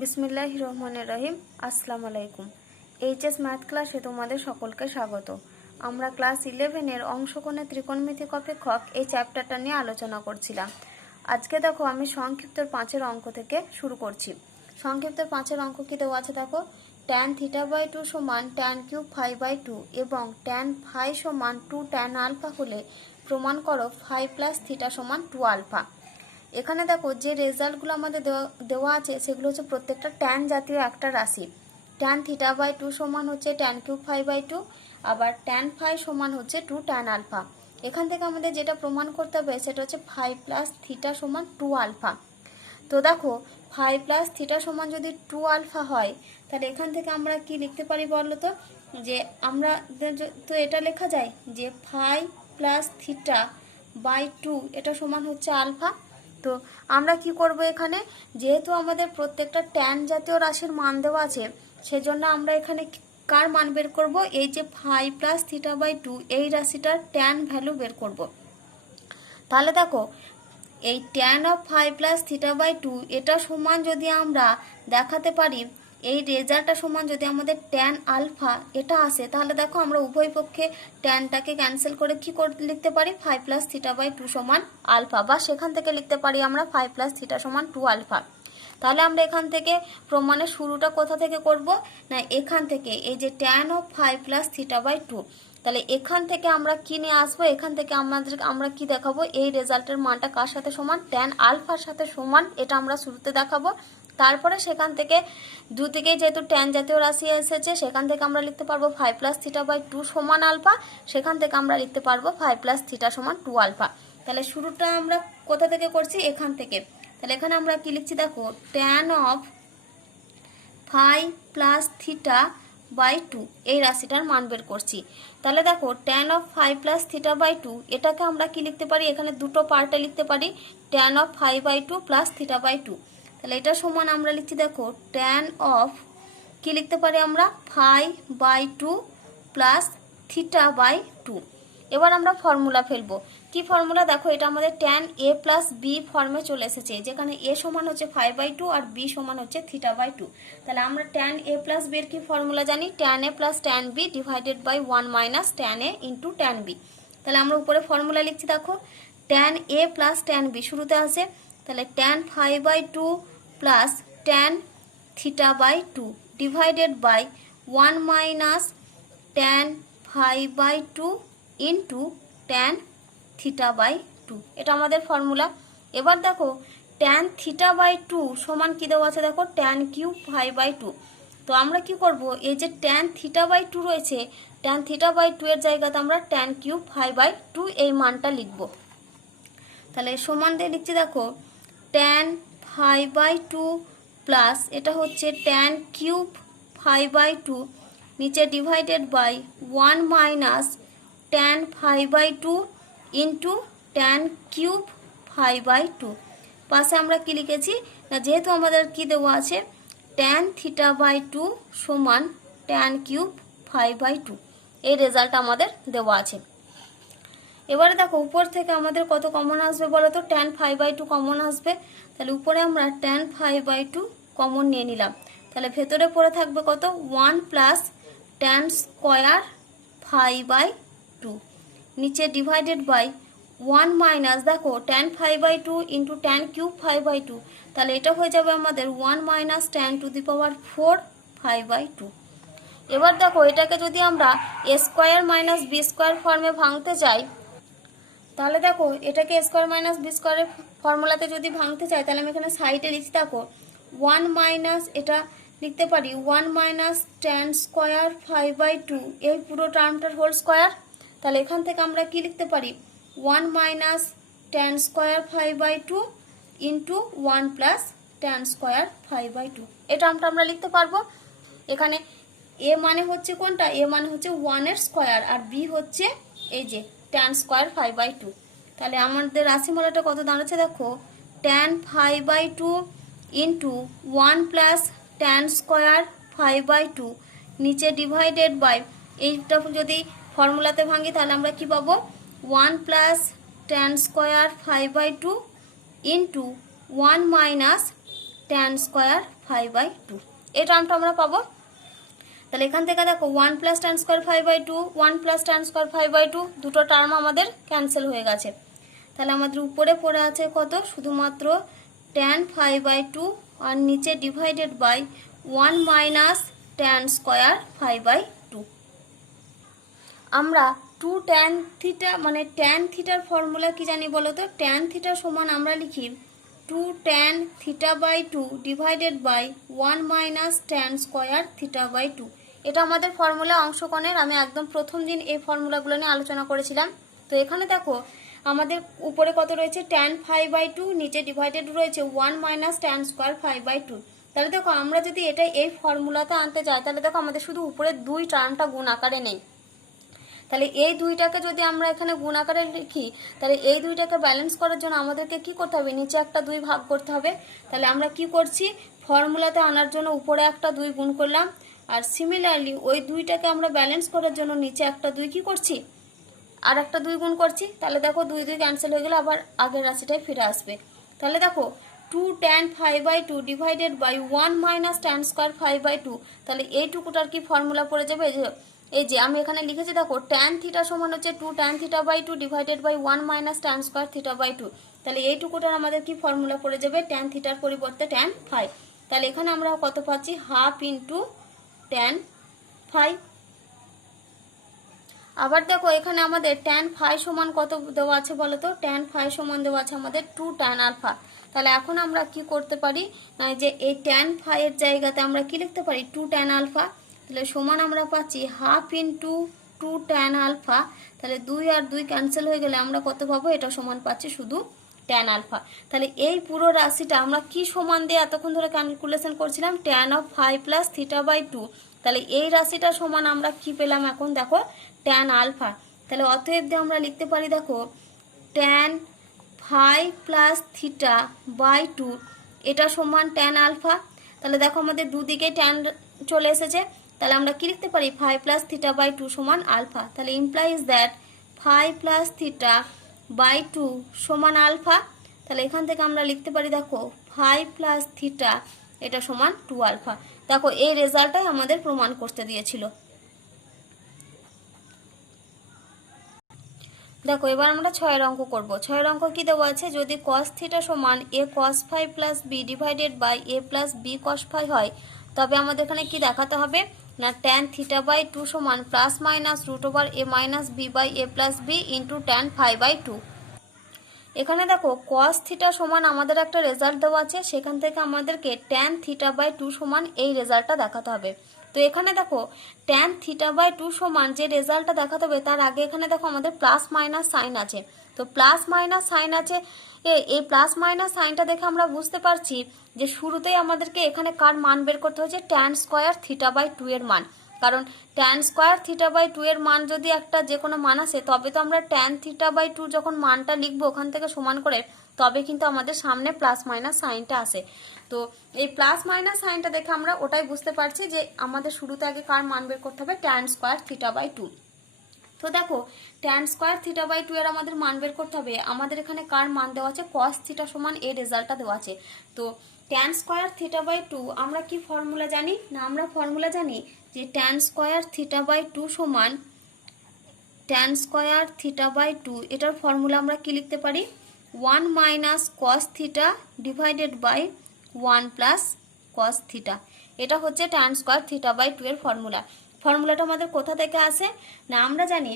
বিসমিল্লাহির রহমানির রহিম। আসসালামু আলাইকুম। এইচএস ম্যাথ ক্লাসে তোমাদের সকলকে স্বাগত। আমরা ক্লাস 11-এর অংশকোণে ত্রিকোণমিতিক অপেক্ষক এই চ্যাপ্টারটা নিয়ে আলোচনা করছিলাম। আজকে দেখো আমি সংক্ষিপ্তর 5-এর অঙ্ক থেকে শুরু করছি। সংক্ষিপ্তর 5-এর অঙ্ক কি দেওয়া আছে দেখো, tan θ/2 সমান tan কিউব φ/2 এবং tan ফাই সমান 2 tan আলফা হলে প্রমাণ করো ফাই প্লাস থিটা সমান 2 আলফা। এখানে দেখো যে রেজাল্টগুলো আমাদের দেওয়া আছে সেগুলো হচ্ছে প্রত্যেকটা ট্যান জাতীয় একটা রাশি। tan θ/2 সমান হচ্ছে tan কিউব φ/2, আবার tan ফাই সমান হচ্ছে 2 tan আলফা। এখান থেকে আমাদের যেটা প্রমাণ করতে হবে সেটা হচ্ছে ফাই প্লাস থিটা সমান 2 আলফা। তো দেখো ফাই প্লাস থিটা সমান যদি 2 আলফা হয় তাহলে এখান থেকে আমরা কি লিখতে পারি বলো তো, যে আমরা তো এটা লেখা যায় যে ফাই প্লাস থিটা বাই 2 এটা সমান হচ্ছে আলফা। তো আমরা কি করব, এখানে যেহেতু আমাদের প্রত্যেকটা ট্যান জাতীয় রাশির মান দেওয়া আছে সেজন্য আমরা এখানে কার মান বের করব, এই যে ফাই প্লাস থিটা বাই 2 এই রাশিটার ট্যান ভ্যালু বের করব। তাহলে দেখো এই tan of phi plus theta by 2 এটা সমান যদি আমরা দেখাতে পারি, এই রেজাল্টটা সমান যদি আমাদের ট্যান আলফা এটা আসে, তাহলে দেখো আমরা উভয় পক্ষে ট্যানটাকে ক্যান্সেল করে কি লিখতে পারি, ফাই প্লাস থিটা বাই 2 সমান আলফা, বা সেখান থেকে লিখতে পারি আমরা ফাই প্লাস থিটা সমান 2 আলফা। তাহলে আমরা এখান থেকে প্রমাণের শুরুটা কোথা থেকে করব না, এখান থেকে এই যে tan of phi plus theta by 2, তাহলে এখান থেকে আমরা কি নিয়ে আসবো, এখান থেকে আমরা কি দেখাবো, এই রেজাল্টের মানটা কার সাথে সমান, ট্যান আলফার সাথে সমান, এটা আমরা শুরুতে দেখাবো। তারপরে সেখান থেকে দুদিকে যেহেতু ট্যান জাতীয় রাশি এসেছে সেখান থেকে আমরা লিখতে পারবো ফাই প্লাস থিটা বাই 2 সমান আলফা, সেখান থেকে আমরা লিখতে পারবো ফাই প্লাস থিটা সমান 2 আলফা। তাহলে শুরুটা আমরা কোথা থেকে করছি, এখান থেকে। তাহলে এখানে আমরা কি লিখছি দেখো, tan of phi plus theta by 2 এই রাশিটার মান বের করছি। তাহলে দেখো tan of phi plus theta by 2 এটাকে আমরা কি লিখতে পারি, এখানে দুটো পার্টে লিখতে পারি, tan of phi by 2 plus theta by 2। তাহলে এটা সমান আমরা লিখছি দেখো ট্যান অফ কি লিখতে পারি আমরা, phi by 2 plus theta by 2। এবার আমরা ফর্মুলা ফেলবো। কি ফর্মুলা দেখো, এটা আমাদের ট্যান এ প্লাস বি ফর্মে চলে এসেছে, যেখানে এ সমান হচ্ছে ফাই বাই 2 আর বি সমান হচ্ছে থিটা বাই 2। তাহলে আমরা ট্যান এ প্লাস বি এর কি ফর্মুলা জানি, tan a plus tan b divided by 1 minus tan a into tan B. তাহলে আমরা উপরে ফর্মুলা লিখছি দেখো, tan a plus tan b শুরুতে আসে, তাহলে tan phi by 2 plus tan theta by 2 divided by 1 minus tan phi by 2 into tan theta by 2, এটা আমাদের ফর্মুলা। এবার দেখো ট্যান থিটা বাই 2 সমান কি দেওয়া আছে দেখো, ট্যান কিউব ফাই বাই 2। তো আমরা কি করব, এই যে ট্যান থিটা বাই 2 রয়েছে, ট্যান থিটা বাই 2 এর জায়গাতে আমরা ট্যান কিউব ফাই বাই 2 এই মানটা লিখব। তাহলে সমান দিয়ে লিখছি দেখো ট্যান ফাই বাই 2 প্লাস এটা হচ্ছে ট্যান কিউব ফাই বাই 2 নিচে divided by 1 minus tan phi by 2 into tan cube phi by 2। পাশে আমরা কি লিখেছি না, যেহেতু আমাদের কি দেওয়া আছে ট্যান থিটা বাই 2 সমান ট্যান কিউব ফাই বাই 2, এই রেজাল্ট আমাদের দেওয়া আছে। এবারে দেখো উপর থেকে আমাদের কত কমন আসবে বলো তো, ট্যান ফাই বাই 2 কমন আসবে। তাহলে উপরে আমরা ট্যান ফাই বাই 2 কমন নিয়ে নিলাম, তাহলে ভেতরে পড়ে থাকবে কত, 1 plus tan square phi by 2 নিচে ডিভাইডেড বাই 1 মাইনাস দেখো tan phi by 2 into tan cube phi by 2, তাহলে এটা হয়ে যাবে আমাদের 1 minus tan to the power 4 phi by 2। এবার দেখো এটাকে যদি আমরা a square minus b square ফর্মে ভাঙতে চাই, তাহলে দেখো এটাকে স্কোয়ার মাইনাস বি স্কোয়ারের ফর্মুলাতে যদি ভাঙতে চাই, তাহলে আমি এখানে সাইডে লিখছি দেখো 1 মাইনাস এটা লিখতে পারি 1 minus tan square phi by 2 এই পুরো টার্মটার হোল স্কোয়ার। তাহলে এখান থেকে আমরা কি লিখতে পারি, 1 minus tan square phi by 2 into 1 plus tan square phi by 2, এই টার্মটা আমরা লিখতে পারবো। এখানে এ মানে হচ্ছে কোনটা, এ মানে হচ্ছে 1 এর স্কোয়ার আর বি হচ্ছে এই যে ট্যান স্কোয়ার ফাই বাই 2। তাহলে আমাদের রাশিমালাটা কত দাঁড়াচ্ছে দেখো, tan phi by 2 into 1 plus tan square phi by 2 নিচে ডিভাইডেড বাই, এইটা যদি ফর্মুলাতে ভাঙি তাহলে আমরা কি পাবো, 1 plus tan square phi by 2 into 1 minus tan square five by two, এই টার্মটা আমরা পাবো। তাহলে এখান থেকে দেখো 1 plus tan square five by two, 1 plus tan square five by two, দুটো টার্ম আমাদের ক্যান্সেল হয়ে গেছে। তাহলে আমাদের উপরে পড়ে আছে কত, শুধুমাত্র ট্যান ফাইভ বাই টু, আর নিচে divided by 1 minus tan square five by two. আমরা টু ট্যান থিটা মানে ট্যান থিটার ফর্মুলা কি জানি বলো তো? ট্যান থিটার সমান আমরা লিখি two tan theta by two divided by 1 minus tan square theta by two. এটা আমাদের ফর্মুলা অংশকোণের, আমি একদম প্রথম দিন এই ফর্মুলাগুলো নিয়ে আলোচনা করেছিলাম। তো এখানে দেখো আমাদের উপরে কত রয়েছে, ট্যান ফাইভ বাই টু, নিচে ডিভাইডেড রয়েছে 1 minus tan square five by two. তাহলে দেখো আমরা যদি এটা এই ফর্মুলাতে আনতে চাই, তাহলে দেখো আমাদের শুধু উপরে দুই টার্মটা গুণ আকারে নেই। তাহলে এই দুইটাকে যদি আমরা এখানে গুণ আকারে লিখি, তাহলে এই দুইটাকে ব্যালেন্স করার জন্য আমাদেরকে কি করতে হবে, নিচে একটা 2 ভাগ করতে হবে। তাহলে আমরা কি করছি, ফর্মুলাতে আনার জন্য উপরে একটা 2 গুণ করলাম, আর সিমিলারলি ওই দুইটাকে আমরা ব্যালেন্স করার জন্য নিচে একটা 2 কি করছি, আর একটা 2 গুণ করছি। তাহলে দেখো 2 2 ক্যান্সেল হয়ে গেলে আবার আগের রাশিটাই ফিরে আসবে। তাহলে দেখো 2 tan five by two divided by 1 minus tan square five by two. তাহলে এইটুকুটার কি ফর্মুলা পড়ে যাবে, এই যে আমি এখানে লিখেছি দেখো, ট্যান থিটা সমান হচ্ছে 2 tan theta by two divided by 1 minus tan square theta by two. তাহলে এইটুকুটার আমাদের কি ফর্মুলা পড়ে যাবে, ট্যান থিটার পরিবর্তে ট্যান ফাইভ। তাহলে এখানে আমরা কত পাচ্ছি, হাফ ইন্টু ট্যান ফাইভ। আবার দেখো এখানে আমাদের ট্যান ফাই সমান কত দেওয়া আছে বলো তো, ট্যান ফাই সমান দেওয়া আছে আমাদের 2 ট্যান আলফা। তাহলে এখন আমরা কি করতে পারি না, যে এই ট্যান ফাই এর জায়গাতে আমরা কি লিখতে পারি, 2 ট্যান আলফা। তাহলে সমান আমরা পাচ্ছি হাফ ইন্টু 2 ট্যান আলফা। তাহলে 2 আর 2 ক্যান্সেল হয়ে গেলে আমরা কত পাবো, এটা সমান পাচ্ছি শুধু ট্যান আলফা। তাহলে এই পুরো রাশিটা আমরা কি সমান দিয়ে এতক্ষণ ধরে ক্যালকুলেশন করছিলাম, tan of five plus theta by two. তাহলে এই রাশিটা সমান আমরা কি পেলাম এখন দেখো, ট্যান আলফা। তাহলে অতএব দিয়ে আমরা লিখতে পারি দেখো, tan five plus theta by two, এটা সমান ট্যান আলফা। তাহলে দেখো আমাদের দুদিকে ট্যান চলে এসেছে। তাহলে আমরা কি লিখতে পারি, 5 প্লাস থিটা বাই টু সমান আলফা। তাহলে implies that 5 plus theta by two সমান আলফা। তাহলে এখান থেকে আমরা লিখতে পারি দেখো 5 প্লাস থিটা এটা সমান 2 আলফা। দেখো এই রেজাল্টটাই আমাদের প্রমাণ করতে দিয়েছিল। দেখো এবার আমরা 6 অঙ্ক করব। 6 অঙ্ক কি দেওয়া আছে, যদি cos থিটা সমান a cos phi plus B divided by a plus B cos phi হয়, তবে আমাদের এখানে কি দেখাতে হবে না, ট্যান থিটা বাই টু সমান plus minus root over a minus B by a plus B into tan phi by two. এখানে দেখো cos থিটা সমান আমাদের একটা রেজাল্ট দেওয়া আছে, সেখান থেকে আমাদেরকে ট্যান থিটা বাই টু সমান এই রেজাল্টটা দেখাতে হবে। তো এখানে দেখো ট্যান থিটা বাই টু সমান যে রেজাল্টটা দেখাতে হবে, তার আগে এখানে দেখো আমাদের প্লাস মাইনাস সাইন আছে। তো প্লাস মাইনাস সাইন আছে, এই প্লাস মাইনাস সাইনটা দেখে আমরা বুঝতে পারছি যে শুরুতেই আমাদেরকে এখানে কার মান বের করতে হচ্ছে, tan square theta by two এর মান। কারণ tan square theta by two এর মান যদি একটা যে কোনো মান আসে, তবে তো আমরা ট্যান থিটা বাই টু যখন মানটা লিখবো ওখান থেকে সমান করে, তবে কিন্তু আমাদের সামনে প্লাস মাইনাস সাইনটা আসে। তো এই প্লাস মাইনাস সাইনটা দেখে আমরা ওটাই বুঝতে পারছি যে আমাদের শুরুতে আগে কার মান বের করতে হবে, tan square theta by two. তো দেখো tan square theta by two এর আমাদের মান বের করতে হবে। আমাদের এখানে কার মান দেওয়া আছে, কস থিটা সমান এই রেজাল্টটা দেওয়া আছে। তো tan square theta by two আমরা কি ফর্মুলা জানি না, আমরা ফর্মুলা জানি যে tan square theta by two সমান tan square theta by two, এটার ফর্মুলা আমরা কি লিখতে পারি, 1 minus cos theta divided by 1 plus cos theta. এটা হচ্ছে tan square theta by two এর ফর্মুলা। ফর্মুলাটা আমাদের কোথা থেকে আসে না, আমরা জানি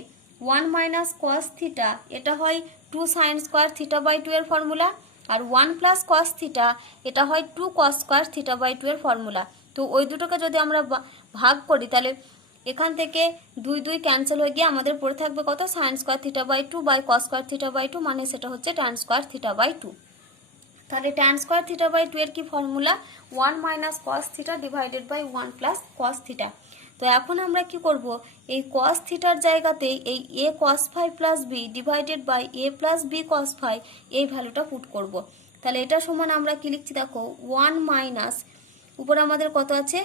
1 মাইনাস কস থিটা এটা হয় 2 sine square theta by two এর ফর্মুলা, আর 1 প্লাস কস থিটা এটা হয় 2 cos square theta by two এর ফর্মুলা। তো ওই দুটোকে যদি আমরা ভাগ করি, তাহলে এখান থেকে 2 2 ক্যান্সেল হয়ে গিয়ে আমাদের পড়ে থাকবে কত, sine square theta by two by cos square theta by two, মানে সেটা হচ্ছে tan square theta by two. তাহলে tan square theta by two এর কি formula, 1 minus cos theta divided by 1 plus cos theta. তো এখন আমরা কি করব, এই কস থিটার জায়গাতে এই a cos phi plus B divided by a plus B cos phi এই ভ্যালুটা পুট করব। তাহলে এটা সমান আমরা কি লিখছি দেখো, 1 মাইনাস উপরে আমাদের কত আছে,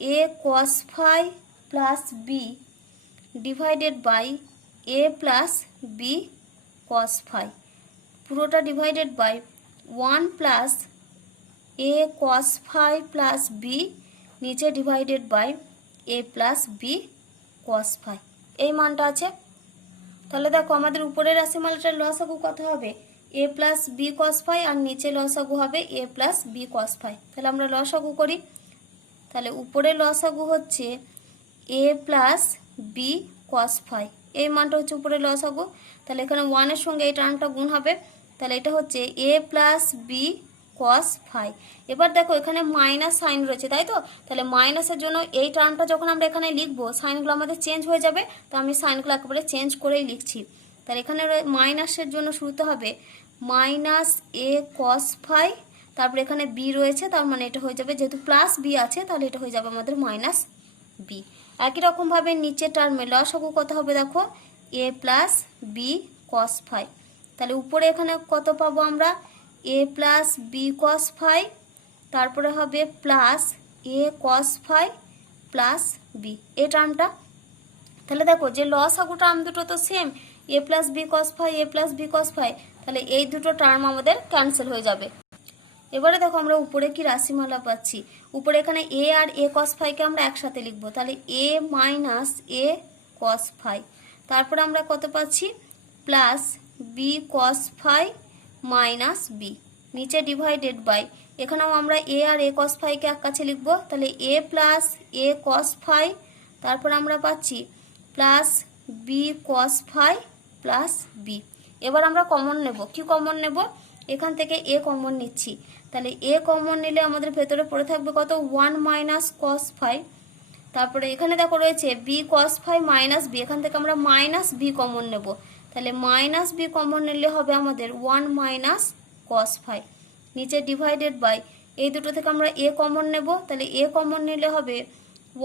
a cos phi plus B divided by a plus B cos phi, পুরোটা divided by 1 plus A cos phi plus B নিচে divided by A plus B cos phi, এই মানটা আছে। তাহলে দেখো আমাদের উপরের রাশিমালাটার লসাগু কত হবে, A plus B cos phi, আর নিচে লসাগু হবে A plus B cos phi. তাহলে আমরা লসাগু করি। তাহলে উপরে লসাগু হচ্ছে এ প্লাস বি কস ফাই, এই মানটা হচ্ছে উপরে লসাগু। তাহলে এখানে 1-এর সঙ্গে এই টার্মটা গুণ হবে, তাহলে এটা হচ্ছে এ প্লাস বি কস ফাই। এবার দেখো এখানে মাইনাস সাইন রয়েছে, তাই তো? তাহলে মাইনাসের জন্য এই টার্মটা যখন আমরা এখানে লিখবো সাইনগুলো আমাদের চেঞ্জ হয়ে যাবে, তো আমি সাইনগুলো একেবারে চেঞ্জ করেই লিখছি। তাহলে এখানে মাইনাসের জন্য শুরুতে হবে মাইনাস এ কস ফাই, তারপরে এখানে বি রয়েছে, তার মানে এটা হয়ে যাবে, যেহেতু প্লাস বি আছে তাহলে এটা হয়ে যাবে আমাদের মাইনাস বি। একই রকমভাবে নিচের টার্মে লসাগু কত হবে দেখো, এ প্লাস বি কস ফাই। তাহলে উপরে এখানে কত পাবো আমরা, এ প্লাস বি কস ফাই, তারপরে হবে plus A cos phi plus B, এই টার্মটা। তাহলে দেখো যে লসাগু টার্ম দুটো তো সেম, এ প্লাস বি কস ফাই, এ প্লাস বি কস ফাই, তাহলে এই দুটো টার্ম আমাদের ক্যান্সেল হয়ে যাবে। এবারে দেখো আমরা উপরে কি রাশিমালা পাচ্ছি, উপরে এখানে এ আর এ কস ফাইকে আমরা একসাথে লিখবো, তাহলে A minus A cos phi, তারপরে আমরা কত পাচ্ছি plus B cos phi minus b, নিচে ডিভাইডেড বাই, এখানেও আমরা এ আর এ কস ফাইকে এক কাছে লিখবো, তাহলে এ প্লাস এ কস ফাই, তারপর আমরা পাচ্ছি plus B cos phi plus b. এবার আমরা কমন নেব, কি কমন নেব, এখান থেকে এ কমন নিচ্ছি, তাহলে এ কমন নিলে আমাদের ভেতরে পড়ে থাকবে কত 1 মাইনাস কস ফাই, তারপরে এখানে দেখো রয়েছে b cos phi minus b, এখান থেকে আমরা মাইনাস বি কমন নেব, তাহলে মাইনাস বি কমন নিলে হবে আমাদের 1 মাইনাস কস ফাই, নিচে ডিভাইডেড বাই, এই দুটো থেকে আমরা এ কমন নেব, তাহলে এ কমন নিলে হবে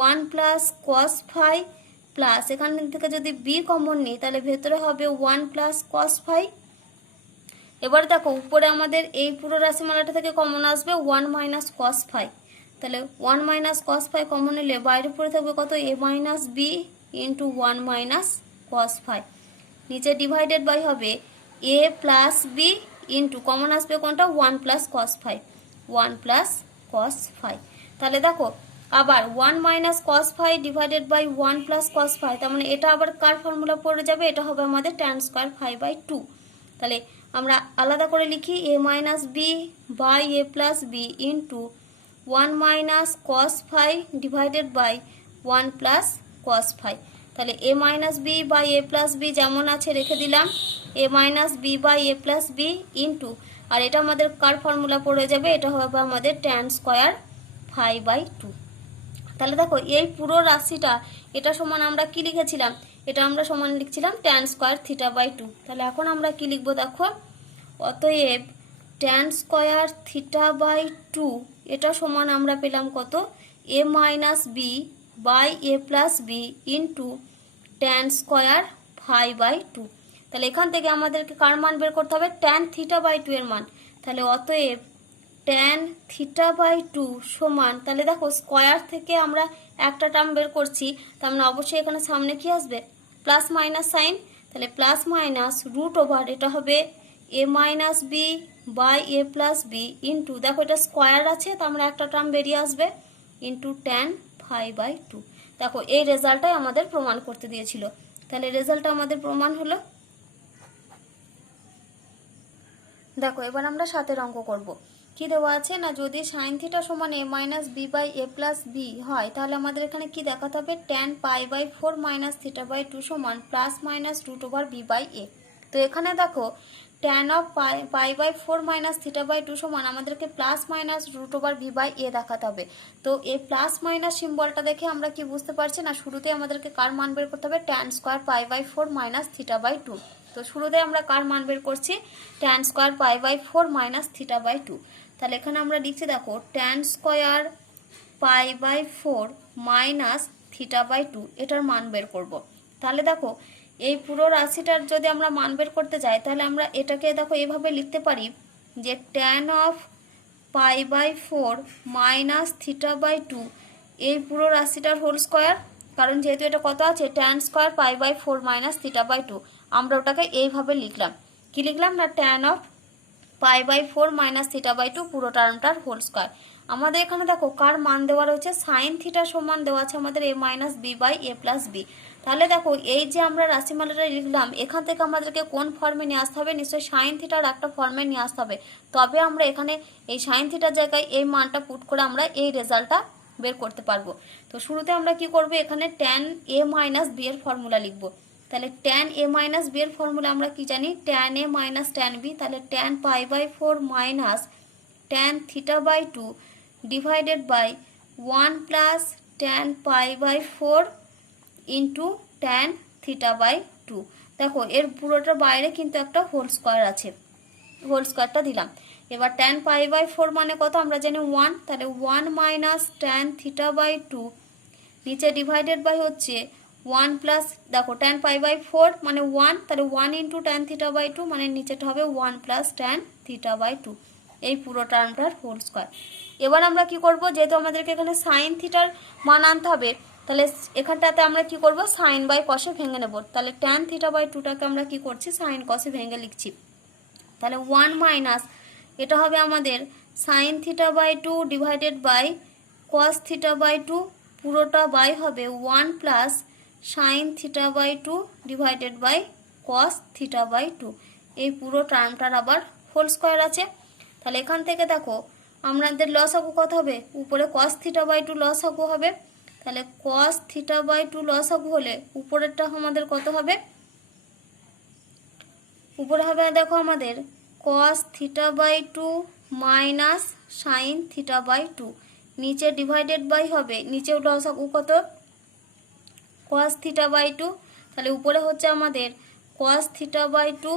1 প্লাস কস ফাই প্লাস, এখান থেকে যদি বি কমন নিই তাহলে ভেতরে হবে 1 প্লাস কস ফাই। এবার দেখো উপরে আমাদের এই পুরো রাশিমালাটা থেকে কমন আসবে 1 মাইনাস কস ফাই, তাহলে 1 মাইনাস কস ফাই কমন নিলে বাইরে পড়ে থাকবে কত A minus B into 1 minus cos phi, নিচে ডিভাইডেড বাই হবে A plus B into common আসবে কোনটা 1 plus cos phi, 1 plus cos phi. তাহলে দেখো আবার 1 minus cos phi divided by 1 plus cos phi, তার মানে এটা আবার কার ফর্মুলা পড়ে যাবে, এটা হবে আমাদের ট্যান স্কোয়ার ফাই বাই 2। তাহলে আমরা আলাদা করে লিখি A minus B by A plus B into 1 minus cos phi divided by 1 plus cos phi. তাহলে A minus B by A plus B যেমন আছে রেখে দিলাম, A minus B by A plus B into, আর এটা আমাদের কার formula পড়ে যাবে, এটা হবে আমাদের ট্যান স্কোয়ার ফাই বাই 2। তাহলে দেখো এই পুরো রাশিটা এটা সমান আমরা কি লিখেছিলাম, এটা আমরা সমান লিখছিলাম ট্যান স্কোয়ার থিটা বাই 2। তাহলে এখন আমরা কি লিখবো দেখো, অতএব ট্যান স্কোয়ার থিটা বাই 2 এটা সমান আমরা পেলাম কত, A minus B by A plus B into tan square phi by 2। তাহলে এখান থেকে আমাদেরকে কার মান বের করতে হবে, ট্যান থিটা বাই 2 এর মান। তাহলে অতএব ট্যান থিটা বাই 2 সমান, তাহলে দেখো স্কোয়ার থেকে আমরা একটা টার্ম বের করছি, তার মানে অবশ্যই এখানে সামনে কি আসবে প্লাস মাইনাস সাইন, তাহলে প্লাস মাইনাস রুট ওভার এটা হবে A minus B by A plus B into, দেখো এটা স্কোয়ার আছে তার মানে একটা টার্ম বেরিয়ে আসবে ইন্টু ট্যান ফাই বাই 2। দেখো এই রেজাল্টটাই আমাদের প্রমাণ করতে দিয়েছিল, তাহলে রেজাল্টটা আমাদের প্রমাণ হলো। দেখো এবার আমরা 7-এর অঙ্ক করব। কি দেওয়া আছে না, যদি সাইন থিটা সমান A minus B by A plus B হয় তাহলে আমাদের এখানে কি দেখাতে হবে, tan pi by 4 minus theta by 2 সমান plus minus root over B by A. তো এখানে দেখো tan of pi by 4 minus theta by 2 সমান আমাদেরকে plus minus root over B by A দেখাতে হবে। তো এই প্লাস মাইনাস সিম্বলটা দেখে আমরা কি বুঝতে পারছি না, শুরুতে আমাদেরকে কার মান বের করতে হবে, tan square pi by 4 minus theta by 2। তো শুরুতে আমরা কার মান বের করছি, tan square pi by 4 minus theta by 2। তাহলে এখানে আমরা লিখছি দেখো tan square pi by 4 minus theta by 2 এটার মান বের করব। তাহলে দেখো এই পুরো রাশিটার যদি আমরা মান বের করতে যাই তাহলে আমরা এটাকে দেখো এইভাবে লিখতে পারি যে tan of pi by 4 minus theta by 2 এই পুরো রাশিটার হোল স্কোয়ার, কারণ যেহেতু এটা কত আছে tan square pi by 4 minus theta by 2, আমরা ওটাকে এইভাবে লিখলাম, কি লিখলাম না tan of pi by 4 minus theta by 2 পুরো টার্মটার হোল স্কয়ার। আমাদের এখানে দেখো কার মান দেওয়া রয়েছে, সাইন থিটা সমান দেওয়া আছে আমাদের a minus B by A plus B. তাহলে দেখো এই যে আমরা রাশিমালাটা লিখলাম, এখান থেকে আমাদেরকে কোন ফর্মে নিয়ে আসতে হবে, নিশ্চয়ই সাইন থিটার একটা ফর্মে নিয়ে আসতে হবে। তবে আমরা এখানে এই সাইন থিটার জায়গায় এই মানটা পুট করে আমরা এই রেজাল্টটা বের করতে পারবো। তো শুরুতে আমরা কি করব, এখানে ট্যান এ মাইনাস বি এর ফর্মুলা লিখব। তাহলে ট্যান এ মাইনাস বি এর ফর্মুলা আমরা কি জানি, tan A minus tan B. তাহলে tan pi by 4 minus tan theta by 2 divided by 1 plus tan pi by 4 into tan theta by 2। দেখো এর পুরোটার বাইরে কিন্তু একটা হোল স্কয়ার আছে, হোল স্কয়ারটা দিলাম। এবার ট্যান পাই বাই 4 মানে কত আমরা জানি 1, তাহলে 1 মাইনাস ট্যান থিটা বাই 2 নিচে ডিভাইডেড বাই হচ্ছে 1 প্লাস, দেখো ট্যান পাই বাই 4 মানে 1, তাহলে 1 ইন্টু ট্যান থিটা বাই 2 মানে নিচেটা হবে 1 প্লাস ট্যান থিটা বাই 2, এই পুরো টার্মটার হোল স্কয়ার। এবার আমরা কি করব, যেহেতু আমাদেরকে এখানে সাইন থিটার মান আনতে হবে, তাহলে এখানটাতে আমরা কি করব, সাইন বাই কসে ভেঙে নেব। তাহলে ট্যান থিটা বাই 2টাকে আমরা কি করছি, সাইন কসে ভেঙে লিখছি। তাহলে 1 মাইনাস এটা হবে আমাদের sine theta by 2 divided by cos theta by 2, পুরোটা বাই হবে 1 plus sine theta by 2 divided by cos theta by 2, এই পুরো টার্মটার আবার হোল স্কয়ার আছে। তাহলে এখান থেকে দেখো আমাদের লসাগু কত হবে, উপরে কস থিটা বাই 2 লসাগু হবে। তাহলে কস থিটা বাই 2 লসাগু হলে উপরেরটা আমাদের কত হবে, উপরে হবে দেখো আমাদের cos theta by 2 minus sine theta by 2, নিচে ডিভাইডেড বাই হবে, নিচে লসাগু কত cos থিটা বাই 2, তাহলে উপরে হচ্ছে আমাদের cos theta by 2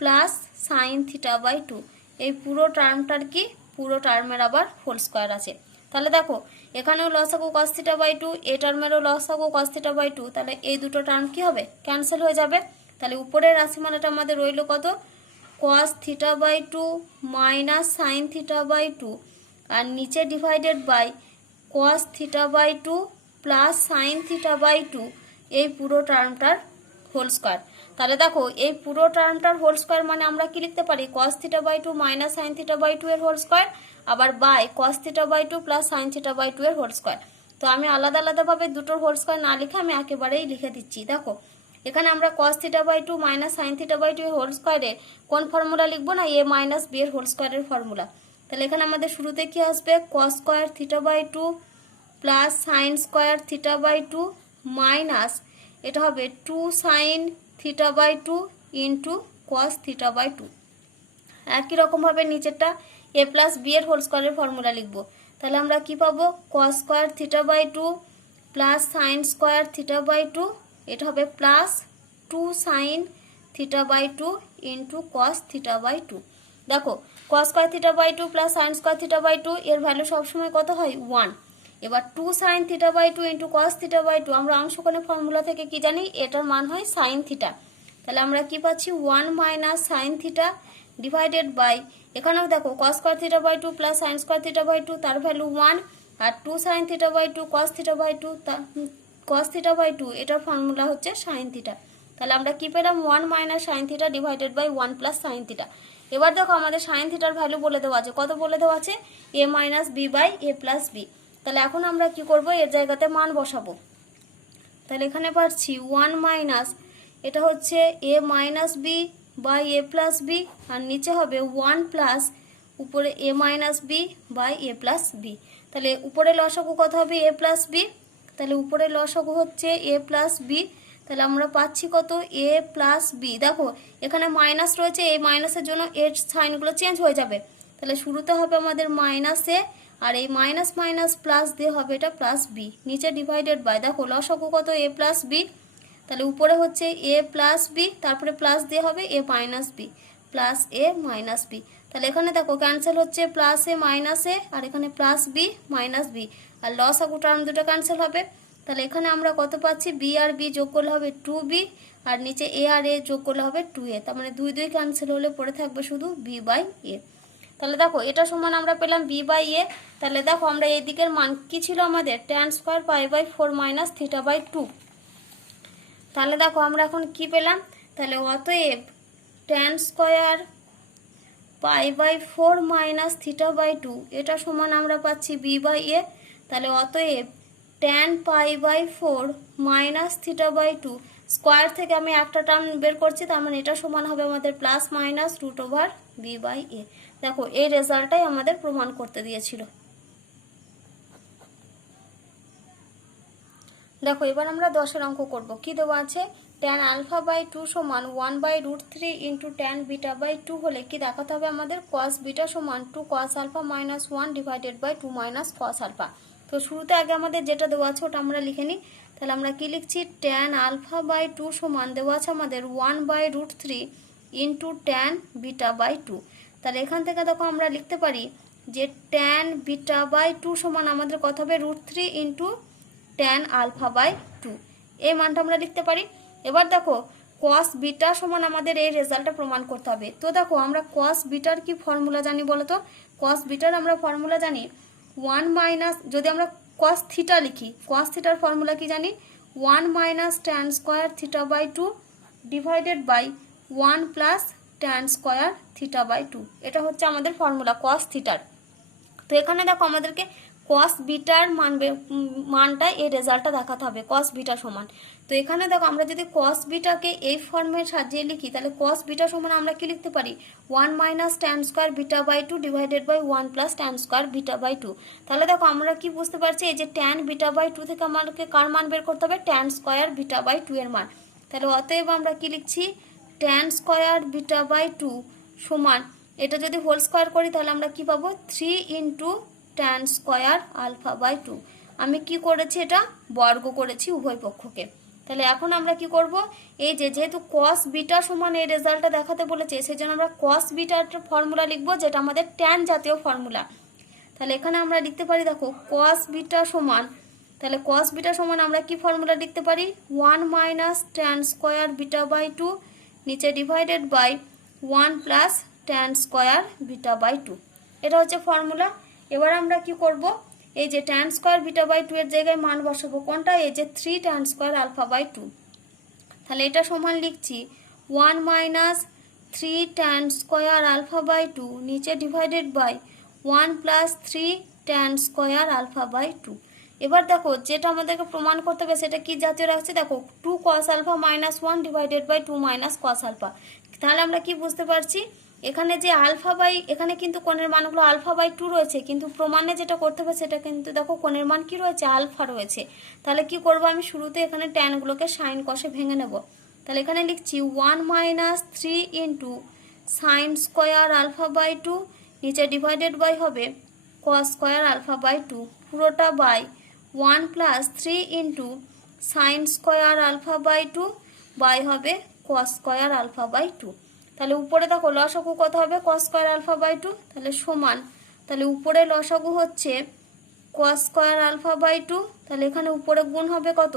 plus sine theta by 2, এই পুরো টার্মটার কি, পুরো টার্মের আবার হোল স্কয়ার আছে। তাহলে দেখো এখানেও লসাগু cos থিটা বাই 2, এই টার্মেরও লসাগু cos থিটা বাই 2, তাহলে এই দুটো টার্ম কি হবে, ক্যান্সেল হয়ে যাবে। তাহলে উপরের রাশিমালাটা আমাদের রইল কত, cos theta by 2 minus sine theta by 2, আর নিচে divided by cos theta by 2 plus sine theta by 2, এই পুরো টার্মটার হোল স্কয়ার। তাহলে দেখো এই পুরো টার্মটার হোল স্কয়ার মানে আমরা কি লিখতে পারি, cos theta by 2 minus sine theta by 2 এর হোল স্কয়ার, আবার by cos theta by 2 plus sine theta by 2 এর হোল স্কয়ার। তো আমি আলাদা আলাদাভাবে দুটোর হোল স্কয়ার না লিখে আমি একেবারেই লিখে দিচ্ছি। দেখো এখানে আমরা cos theta by 2 minus sine theta by 2 এর হোল স্কয়ারে কোন ফর্মুলা লিখবো না, a মাইনাস b এর হোল স্কয়ারের ফর্মুলা। তাহলে এখানে আমাদের শুরুতে কি আসবে, cos square theta by 2 plus sine square theta by 2 minus এটা হবে 2 sine theta by 2 into cos theta by 2। একই রকমভাবে নিচেরটা a প্লাস b এর হোল স্কয়ারের ফর্মুলা লিখবো। তাহলে আমরা কি পাবো, cos square theta by 2 plus sine square theta by 2, এটা হবে plus 2 sine theta by 2 into cos theta by 2। দেখো cos square theta by 2 plus sine square theta by 2 এর ভ্যালু সবসময় কত হয়, 1। এবার 2 sine theta by 2 into cos theta by 2 আমরা অংশকোণের formula থেকে কি জানি, এটার মান হয় সাইন থিটা। তাহলে আমরা কি পাচ্ছি, 1 minus sine theta divided by, এখানেও দেখো cos square theta by 2 plus sine square theta by 2 তার ভ্যালু 1, আর 2 sine theta by 2 cos theta by 2 cos theta by 2 এটার ফর্মুলা হচ্ছে সাইন থিটা। তাহলে আমরা কি পেলাম, 1 minus sine theta divided by 1 plus sine theta. এবার দেখো আমাদের সাইন থিটার ভ্যালু বলে দেওয়া আছে, কত বলে দেওয়া আছে, a minus B by A plus B. তাহলে এখন আমরা কি করব, এর জায়গাতে মান বসাবো। তাহলে এখানে পাচ্ছি 1 মাইনাস এটা হচ্ছে a minus B by A plus B, আর নিচে হবে 1 প্লাস উপরে a minus B by A plus B. তাহলে উপরে লসাগু কত হবে, a প্লাস বি, তাহলে উপরে লসাগু হচ্ছে a প্লাস বি। তাহলে আমরা পাচ্ছি কত, a প্লাস বি। দেখো এখানে মাইনাস রয়েছে, এই মাইনাসের জন্য এর সাইনগুলো চেঞ্জ হয়ে যাবে। তাহলে শুরুতে হবে আমাদের মাইনাস এ, আর এই মাইনাস মাইনাস প্লাস দিয়ে হবে এটা প্লাস বি, নিচে ডিভাইডেড বাই, দেখো লসাগু কত, a প্লাস বি। তাহলে উপরে হচ্ছে a প্লাস বি, তারপরে প্লাস দিয়ে হবে a minus b plus a minus b. তাহলে এখানে দেখো ক্যান্সেল হচ্ছে প্লাস এ মাইনাস এ, আর এখানে প্লাস বি মাইনাস বি, আর লসাগু টার্ম দুটো ক্যান্সেল হবে। তাহলে এখানে আমরা কত পাচ্ছি, বি আর বি যোগ করলে হবে 2b, আর নিচে a আর a যোগ করলে হবে 2a, তার মানে 2 2 ক্যান্সেল হলে পড়ে থাকবে শুধু b বাই a। তাহলে দেখো এটা সমান আমরা পেলাম b বাই a। তাহলে দেখো আমরা এই দিকের মান কি ছিল আমাদের, tan square pi by 4 minus theta by 2। তাহলে দেখো আমরা এখন কি পেলাম, তাহলে অতএব tan স্কয়ার π/4 মাইনাস θ/2, এটা সমান আমরা পাচ্ছি b/a। তাহলে অতএব tan π/4 মাইনাস θ/2 স্কোয়ার থেকে আমি একটা টার্ম বের করছি, তার মানে এটা সমান হবে আমাদের প্লাস মাইনাস √b/a। দেখো এই রেজাল্টটাই আমাদের প্রমাণ করতে দিয়েছিল। দেখো এবার আমরা 10-এর অঙ্ক করব। কি দেওয়া আছে, tan α/2 সমান 1/√3 ইন্টু tan β/2 হলে কি দেখাতে হবে আমাদের, cos β সমান 2 cos α minus 1 divided by 2 minus cos α। তো শুরুতে আগে আমাদের যেটা দেওয়া আছে ওটা আমরা লিখে নিই। তাহলে আমরা কি লিখছি, tan α/2 সমান দেওয়া আছে আমাদের 1/√3 ইন্টু tan β/2। তাহলে এখান থেকে দেখো আমরা লিখতে পারি যে tan β/2 সমান আমাদের কত হবে, √3 ইন্টু tan α/2, এই মানটা আমরা লিখতে পারি। এবার দেখো cos β সমান আমাদের এই রেজাল্টটা প্রমাণ করতে হবে। তো দেখো আমরা cos βর কি ফর্মুলা জানি বলো তো, cos βর আমরা ফর্মুলা জানি 1 মাইনাস, যদি আমরা cos θ লিখি, cos θর ফর্মুলা কি জানি, 1 minus tan square θ/2 divided by 1 plus tan square θ/2, এটা হচ্ছে আমাদের ফর্মুলা cos θর। তো এখানে দেখো আমাদেরকে cos বিটার মানটা এই রেজাল্টটা দেখাতে হবে, cos বিটা সমান। তো এখানে দেখো আমরা যদি cos বিটাকে এই ফর্মে সাজিয়ে লিখি, তাহলে cos বিটা সমান আমরা কি লিখতে পারি, 1 minus tan square β/2 divided by 1 plus tan square β/2। তাহলে দেখো আমরা কি বুঝতে পারছি, এই যে tan β/2 থেকে আমাদেরকে কার মান বের করতে হবে, tan স্কয়ার β/2 এর মান। তাহলে অতএব আমরা কি লিখছি, tan স্কয়ার β/2 সমান, এটা যদি হোল স্কয়ার করি তাহলে আমরা কি পাবো, 3 ইন্টু tan স্কয়ার α/2। আমি কি করেছি, এটা বর্গ করেছি উভয় পক্ষকে। তাহলে এখন আমরা কি করব, এই যে যেহেতু cos বিটা সমান এই রেজাল্টটা দেখাতে বলেছে, সেজন্য আমরা cos বিটার ফর্মুলা লিখবো, যেটা আমাদের tan জাতীয় ফর্মুলা। তাহলে এখানে আমরা লিখতে পারি, দেখো cos বিটা সমান, তাহলে cos বিটা সমান আমরা কি ফর্মুলা লিখতে পারি, 1 মাইনাস tan স্কয়ার β/2 নিচে divided by 1 plus tan square β/2, এটা হচ্ছে ফর্মুলা। এবার আমরা কি করব, এই যে tan স্কয়ার β/2 এর জায়গায় মান বসাবো কোনটা, এই যে 3 tan স্কয়ার α/2। তাহলে এটা সমান লিখছি 1 মাইনাস 3 tan স্কয়ার α/2 নিচে divided by 1 plus 3 tan square α/2। এবার দেখো যেটা আমাদেরকে প্রমাণ করতে হবে সেটা কি জাতীয় রাখছে, দেখো 2 cos α minus 1 divided by 2 minus cos α। তাহলে আমরা কি বুঝতে পারছি, এখানে যে এখানে কিন্তু কোণের মানগুলো α/2 রয়েছে, কিন্তু প্রমাণে যেটা করতে হবে সেটা কিন্তু দেখো কোণের মান কি রয়েছে, আলফা রয়েছে। তাহলে কি করব, আমি শুরুতে এখানে ট্যানগুলোকে সাইন কষে ভেঙে নেব। তাহলে এখানে লিখছি 1 মাইনাস 3 ইন্টু সাইন স্কয়ার α/2 নিচে ডিভাইডেড বাই হবে cos স্কয়ার α/2 পুরোটা by 1 plus 3 into sine square α/2 by হবে cos স্কয়ার α/2। তাহলে উপরে দেখো লসাগু কত হবে, cos স্কয়ার α/2, তাহলে সমান, তাহলে উপরে লসাগু হচ্ছে cos স্কয়ার α/2, তাহলে এখানে উপরে গুণ হবে কত,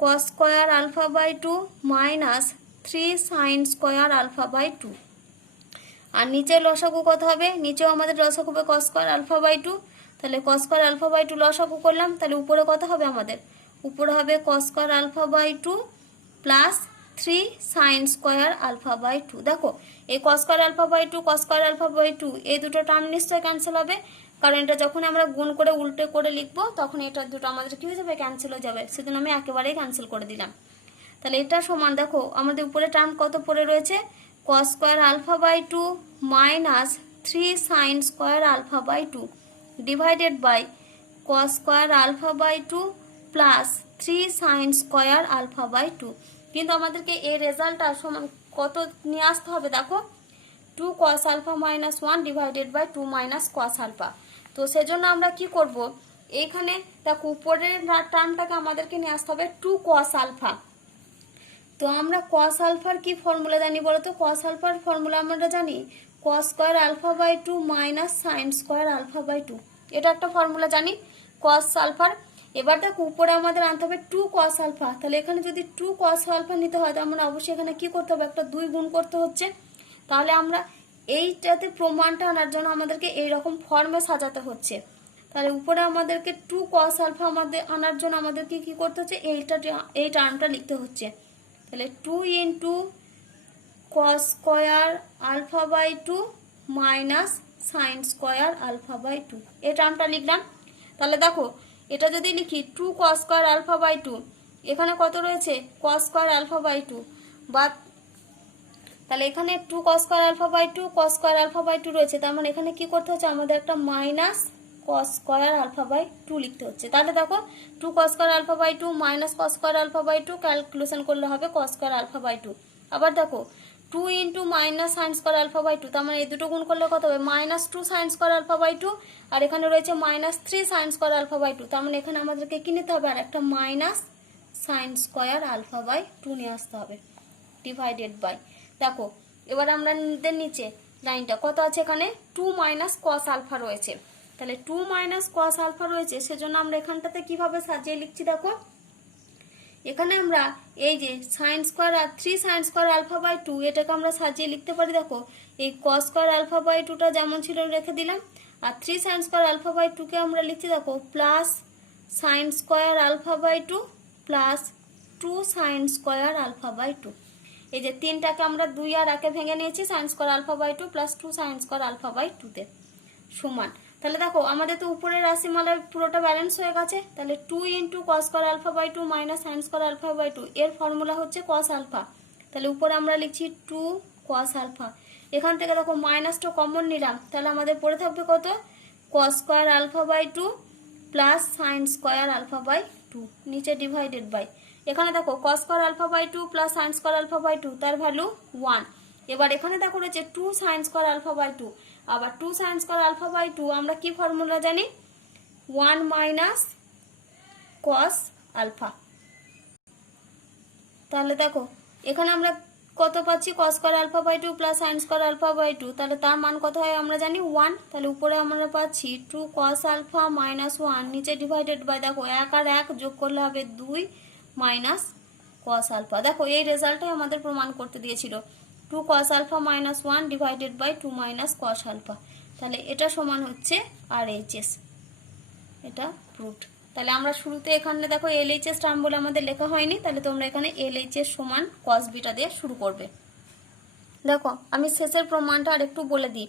cos square α/2 minus 3 sin square α/2, আর নিচে লসাগু কত হবে, নিচেও আমাদের লসাগু হবে cos স্কয়ার α/2, তাহলে cos স্কয়ার α/2 লসাগু করলাম, তাহলে উপরে কত হবে আমাদের, উপরে হবে cos square α/2 plus 3 sin square α/2। দেখো এই cos স্কয়ার α/2 cos স্কয়ার α/2 এই দুটো টার্ম নিশ্চয়ই ক্যান্সেল হবে, কারণ এটা যখন আমরা গুণ করে উল্টে করে লিখবো তখন এটা দুটো আমাদের কি হয়ে যাবে, ক্যান্সেল হয়ে যাবে, সেজন্য আমি একেবারেই ক্যান্সেল করে দিলাম। তাহলে এটা সমান, দেখো আমাদের উপরে টার্ম কত পড়ে রয়েছে, cos square α/2 minus 3 sin square α/2 divided by cos square α/2 plus 3 sin square α/2। কিন্তু আমাদেরকে এই রেজাল্টটা সমান কত নিয়ে আসতে হবে, দেখো 2 cos α minus 1 divided by 2 minus cos α। তো সেজন্য আমরা কি করব, এইখানে দেখো উপরের টার্মটাকে আমাদেরকে নিয়ে আসতে হবে 2 cos α। তো আমরা cos আলফার কি ফর্মুলা জানি বলো তো, cos আলফার ফর্মুলা আমরা জানি cos square α/2 minus sin square α/2, এটা একটা ফর্মুলা জানি cos আলফার। এবার দেখো উপরে আমাদের আনতে হবে 2 cos α, তাহলে এখানে যদি 2 cos α নিতে হয় তার মানে অবশ্যই এখানে কি করতে হবে, একটা 2 গুণ করতে হচ্ছে। তাহলে আমরা এইটাতে প্রমাণটা আনার জন্য আমাদেরকে এইরকম ফর্মে সাজাতে হচ্ছে। তাহলে উপরে আমাদেরকে 2 cos α আমাদের আনার জন্য আমাদেরকে কি করতে হচ্ছে, এই টার্মটা লিখতে হচ্ছে। তাহলে 2 into cos square α/2 minus sine square alpha by two, এই টার্মটা লিখলাম। তাহলে দেখো এটা যদি লিখি 2 cos square alpha by two, এখানে কত রয়েছে cos square alpha by two, বা তাহলে এখানে 2 cos square alpha by two cos square alpha by two রয়েছে, তার মানে এখানে কি করতে হচ্ছে আমাদের একটা minus cos square alpha by two লিখতে হচ্ছে। তাহলে দেখো 2 cos square alpha by two minus cos square alpha by two calculation করলে হবে cos square alpha by two. আবার দেখো 2 into minus sine square alpha by two, তার মানে এই দুটো গুণ করলে কত হবে minus 2 sine square alpha by two, আর এখানে রয়েছে minus 3 sine square alpha by two, তার মানে এখানে আমাদেরকে কি নিতে হবে আর একটা minus sine square alpha by two নিয়ে আসতে হবে ডিভাইডেড বাই। দেখো এবার আমাদের নিচে লাইনটা কত আছে, এখানে 2 মাইনাস কস আলফা রয়েছে, তাহলে 2 মাইনাস কস আলফা রয়েছে, সেজন্য আমরা এখানটাতে কিভাবে সাজিয়ে লিখছি দেখো, এখানে আমরা এই যে সাইন স্কোয়ার আর 3 sine square alpha by two এটাকে আমরা সাজিয়ে লিখতে পারি। দেখো এই কস স্কোয়ার আলফা বাই টুটা যেমন ছিল রেখে দিলাম, আর 3 সাইন স্কোয়ার আলফা বাই টুকে আমরা লিখছি দেখো plus sine square alpha by two plus 2 sine square alpha by two. এই যে তিনটাকে আমরা 2 আর 1 ভেঙে নিয়েছি, sine square alpha by two plus 2 sine square alpha by টুতে সমান। তাহলে দেখো আমাদের তো উপরের রাশিমালার পুরোটা ব্যালেন্স হয়ে গেছে, তাহলে 2 into cos square alpha by two minus sine square alpha by two, এর ফর্মুলা হচ্ছে কস আলফা, তাহলে উপরে আমরা লিখছি 2 কস আলফা। এখান থেকে দেখো মাইনাসটা কমন নিলাম, তাহলে আমাদের পড়ে থাকবে কত cos square alpha by two plus sine square alpha by two, নিচে ডিভাইডেড বাই। এখানে দেখো cos square alpha by two plus sine square alpha by two, তার ভ্যালু 1। এবার এখানে দেখো রয়েছে 2 sine square alpha by two, আবার 2 sine square alpha by two আমরা কি ফর্মুলা জানি 1 মাইনাস কস আলফা। তাহলে দেখো এখানে আমরা কত পাচ্ছি cos square alpha by two plus sine square alpha by two, তাহলে তার মান কত হয় আমরা জানি 1, তাহলে উপরে আমরা পাচ্ছি 2 কস আলফা মাইনাস 1, নিচে ডিভাইডেড বাই দেখো 1 আর 1 যোগ করলে হবে 2 মাইনাস কস আলফা। দেখো এই রেজাল্টটাই আমাদের প্রমাণ করতে দিয়েছিল 2 cos alpha minus 1 divided by 2 minus cos alpha, তাহলে এটা সমান হচ্ছে RHS, এটা প্রুভড। তাহলে আমরা শুরুতে এখানে দেখো LHS টার্ম বলে আমাদের লেখা হয়নি, তাহলে তোমরা এখানে LHS সমান cos বিটা দিয়ে শুরু করবে। দেখো আমি শেষের প্রমাণটা আরেকটু বলে দিই,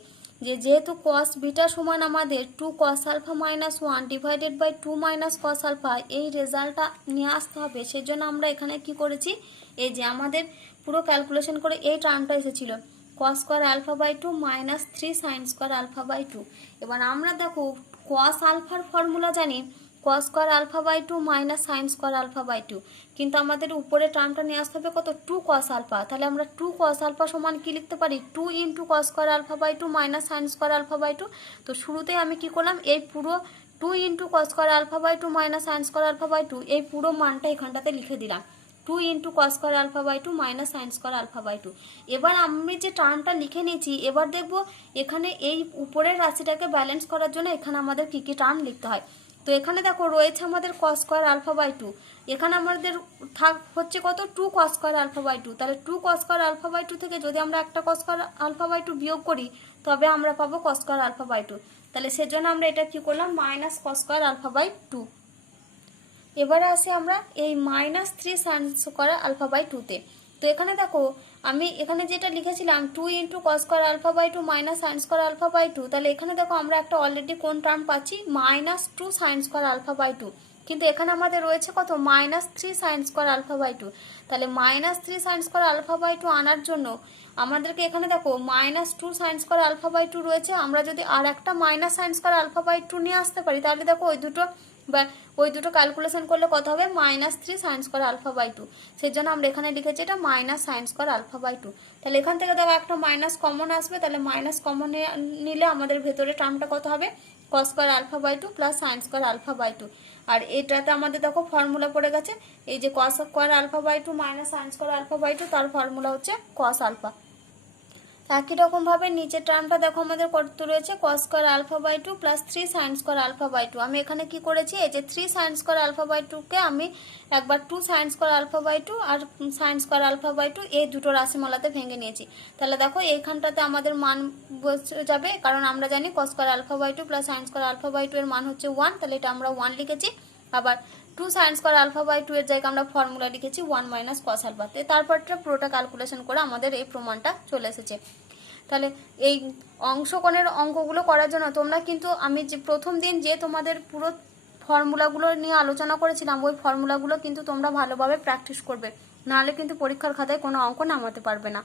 যেহেতু cos বিটা সমান আমাদের 2 cos alpha minus 1 divided by 2 minus cos alpha, এই রেজাল্টটা নিয়ে আসতে হবে, সেজন্য আমরা এখানে কি করেছি এই যে আমাদের পুরো ক্যালকুলেশন করে এই টার্মটা এসেছিল cos square alpha by two minus 3 sine square alpha by two. এবার আমরা দেখো cos আলফার ফর্মুলা জানি cos square alpha by two minus sine square alpha by two, কিন্তু আমাদের উপরে টার্মটা নিয়ে আসতে হবে কত 2 cos আলফা, তাহলে আমরা 2 cos আলফা সমান কি লিখতে পারি 2 into cos square alpha by two minus sine square alpha by two. তো শুরুতে আমি কি করলাম এই পুরো 2 into cos square alpha by two minus sine square alpha by two এই পুরো মানটা এখানটাতে লিখে দিলাম 2 into cos square alpha by two minus sine square alpha by two. এবার আমি যে টার্মটা লিখে নিয়েছি, এবার দেখবো এখানে এই উপরের রাশিটাকে ব্যালেন্স করার জন্য এখানে আমাদের কি কি টার্ম লিখতে হয়। তো এখানে দেখো রয়েছে আমাদের cos square alpha by two, এখানে আমাদের হচ্ছে কত 2 cos square alpha by two, তাহলে 2 cos square alpha by two থেকে যদি আমরা একটা cos square alpha by two বিয়োগ করি তবে আমরা পাবো cos square alpha by two, তাহলে সেজন্য আমরা এটা কি করলাম minus cos square alpha by two. এবারে আসি আমরা এই minus 3 sine square alpha by টুতে। তো এখানে দেখো আমি এখানে যেটা লিখেছিলাম 2 into cos square alpha by two minus sine square alpha by two, তাহলে এখানে দেখো আমরা একটা অলরেডি কোন টার্ম পাচ্ছি minus 2 sine square alpha by two, কিন্তু এখানে আমাদের রয়েছে কত minus 3 sine square alpha by two, তাহলে minus 3 sine square alpha by two আনার জন্য আমাদেরকে এখানে দেখো minus 2 sine square alpha by two রয়েছে, আমরা যদি আর একটা minus sine square alpha by two নিয়ে আসতে পারি তাহলে দেখো ওই দুটো ক্যালকুলেশন করলে কত হবে minus 3 sine square alpha by two, সেই জন্য আমরা এখানে লিখেছি এটা minus sine square alpha by two. তাহলে এখান থেকে দেখো একটা মাইনাস কমন আসবে, তাহলে মাইনাস কমন নিলে আমাদের ভেতরে টার্মটা কত হবে cos square alpha by two plus sine square alpha by two, আর এটাতে আমাদের দেখো ফর্মুলা পড়ে গেছে এই যে cos square alpha by two minus sine square alpha by two, তার ফর্মুলা হচ্ছে cos আলফা। একই রকম ভাবে নিচের টার্মটা দেখো আমাদের কত রয়েছে cos square alpha by two plus 3 sine square alpha by two. আমি এখানে কি করেছি এই যে 3 সাইন স্কোয়ার আলফা বাই টুকে আমি একবার 2 sine square alpha by two আর sine square alpha by two এই দুটো রাশিমালাতে ভেঙে নিয়েছি। তাহলে দেখো এইখানটাতে আমাদের মান বসে যাবে, কারণ আমরা জানি cos square alpha by two plus sine square alpha by two এর মান হচ্ছে 1, তাহলে এটা আমরা 1 লিখেছি। আবার 2 sine square alpha by two এর জায়গায় আমরা ফর্মুলা লিখেছি 1 মাইনাস কস আলফা, তারপরটা পুরোটা ক্যালকুলেশন করে আমাদের এই প্রমাণটা চলে এসেছে। তাহলে এই অংশকোণের অঙ্কগুলো করার জন্য তোমরা কিন্তু আমি যে প্রথম দিন যে তোমাদের পুরো ফর্মুলাগুলো নিয়ে আলোচনা করেছিলাম ওই ফর্মুলাগুলো কিন্তু তোমরা ভালোভাবে প্র্যাকটিস করবে, নাহলে কিন্তু পরীক্ষার খাতায় কোনো অঙ্ক নামাতে পারবে না।